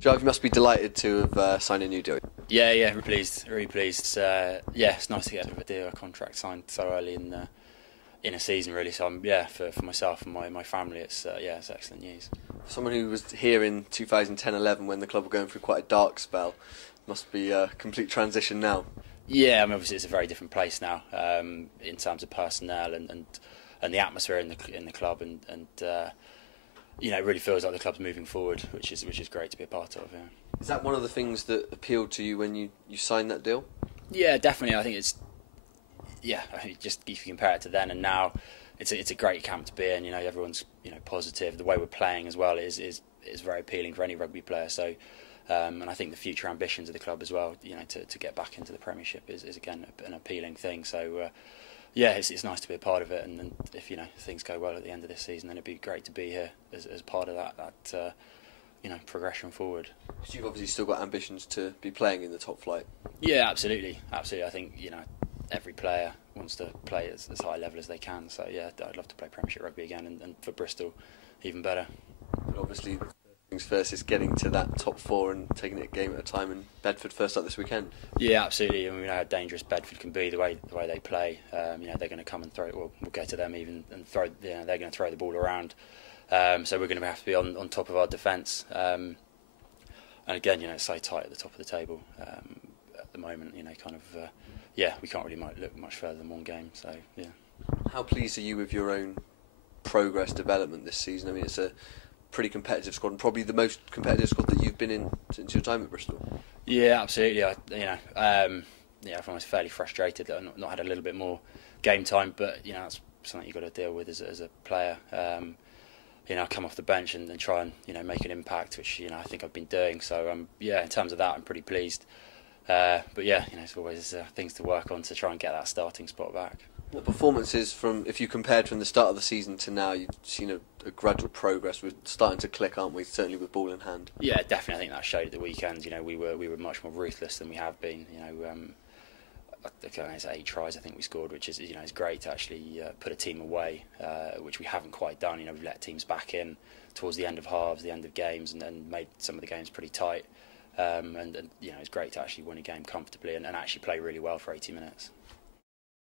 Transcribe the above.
Jarvis, you must be delighted to have signed a new deal. Yeah, really pleased, really pleased. Yeah, it's nice to get a deal, a contract signed so early in a season, really. So for myself and my family, it's excellent news. For someone who was here in 2010-11 when the club were going through quite a dark spell, must be a complete transition now. Yeah, I mean, obviously it's a very different place now in terms of personnel and the atmosphere in the club, and it really feels like the club's moving forward, which is great to be a part of. Yeah. Is that one of the things that appealed to you when you signed that deal? Yeah, definitely. I think just if you compare it to then and now, it's a great camp to be in. Everyone's positive. The way we're playing as well is very appealing for any rugby player. So, and I think the future ambitions of the club as well, to get back into the Premiership is again an appealing thing. So. It's nice to be a part of it, and if things go well at the end of this season, then it'd be great to be here as part of that progression forward. Because you've obviously still got ambitions to be playing in the top flight. Yeah, absolutely. I think every player wants to play as high level as they can. So yeah, I'd love to play Premiership rugby again, and for Bristol, even better. But obviously, things first is getting to that top four and taking it a game at a time. And Bedford first up this weekend. Yeah, absolutely. I mean, we know how dangerous Bedford can be. The way they play. They're going to come and throw. Well, we'll get to them even and throw. They're going to throw the ball around. So we're going to have to be on top of our defence. And again, it's so tight at the top of the table at the moment. We can't really look much further than one game. So yeah. How pleased are you with your own progress development this season? I mean, it's a pretty competitive squad, and probably the most competitive squad that you've been in since your time at Bristol. Yeah, absolutely. I find myself fairly frustrated that I've not had a little bit more game time, but that's something you've got to deal with as a player. I come off the bench and try and make an impact, which I think I've been doing. So in terms of that, I'm pretty pleased. It's always things to work on to try and get that starting spot back. What performances if you compared from the start of the season to now, you've seen a gradual progress. We're starting to click, aren't we? Certainly with ball in hand. Yeah, definitely. I think that showed at the weekend. We were much more ruthless than we have been. It's 8 tries I think we scored, which is is great to actually put a team away, which we haven't quite done. We've let teams back in towards the end of halves, the end of games, and then made some of the games pretty tight. It's great to actually win a game comfortably and actually play really well for 80 minutes.